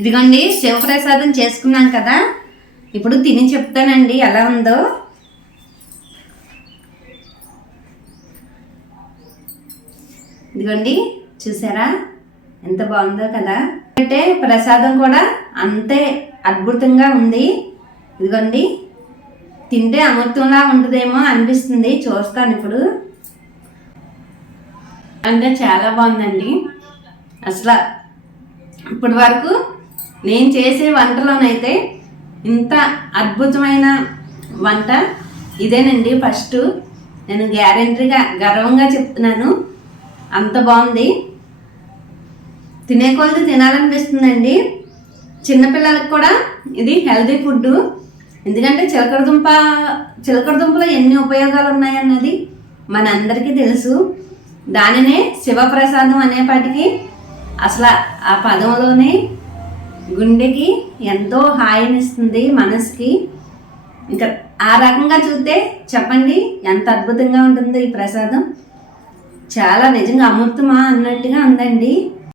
ఇదిగోండి శివప్రసాదం చేసుకున్నాం కదా, ఇప్పుడు తిని చెప్తానండి ఎలా ఉందో. ఇదిగోండి చూసారా ఎంత బాగుందో కదా. అంటే ప్రసాదం కూడా అంతే అద్భుతంగా ఉంది. ఇదిగోండి తింటే అమృతంలా ఉంటుందేమో అనిపిస్తుంది. చూస్తాను ఇప్పుడు. అంటే చాలా బాగుందండి. అసలు ఇప్పటి వరకు నేను చేసే వంటలోనైతే ఇంత అద్భుతమైన వంట ఇదేనండి ఫస్ట్. నేను గ్యారెంటీగా గర్వంగా చెప్తున్నాను, అంత బాగుంది. తినే కొలది తినాలనిపిస్తుందండి. చిన్నపిల్లలకు కూడా ఇది హెల్తీ ఫుడ్. ఎందుకంటే చిలకడ దుంపలో ఎన్ని ఉపయోగాలు ఉన్నాయన్నది మనందరికీ తెలుసు. దానినే శివప్రసాదం అనేపాటికి అసలు ఆ పదంలోనే గుండెకి ఎంతో హాయినిస్తుంది, మనసుకి. ఇంకా ఆ రకంగా చూస్తే చెప్పండి ఎంత అద్భుతంగా ఉంటుందో ఈ ప్రసాదం. చాలా నిజంగా అమృతమా అన్నట్టుగా ఉందండి.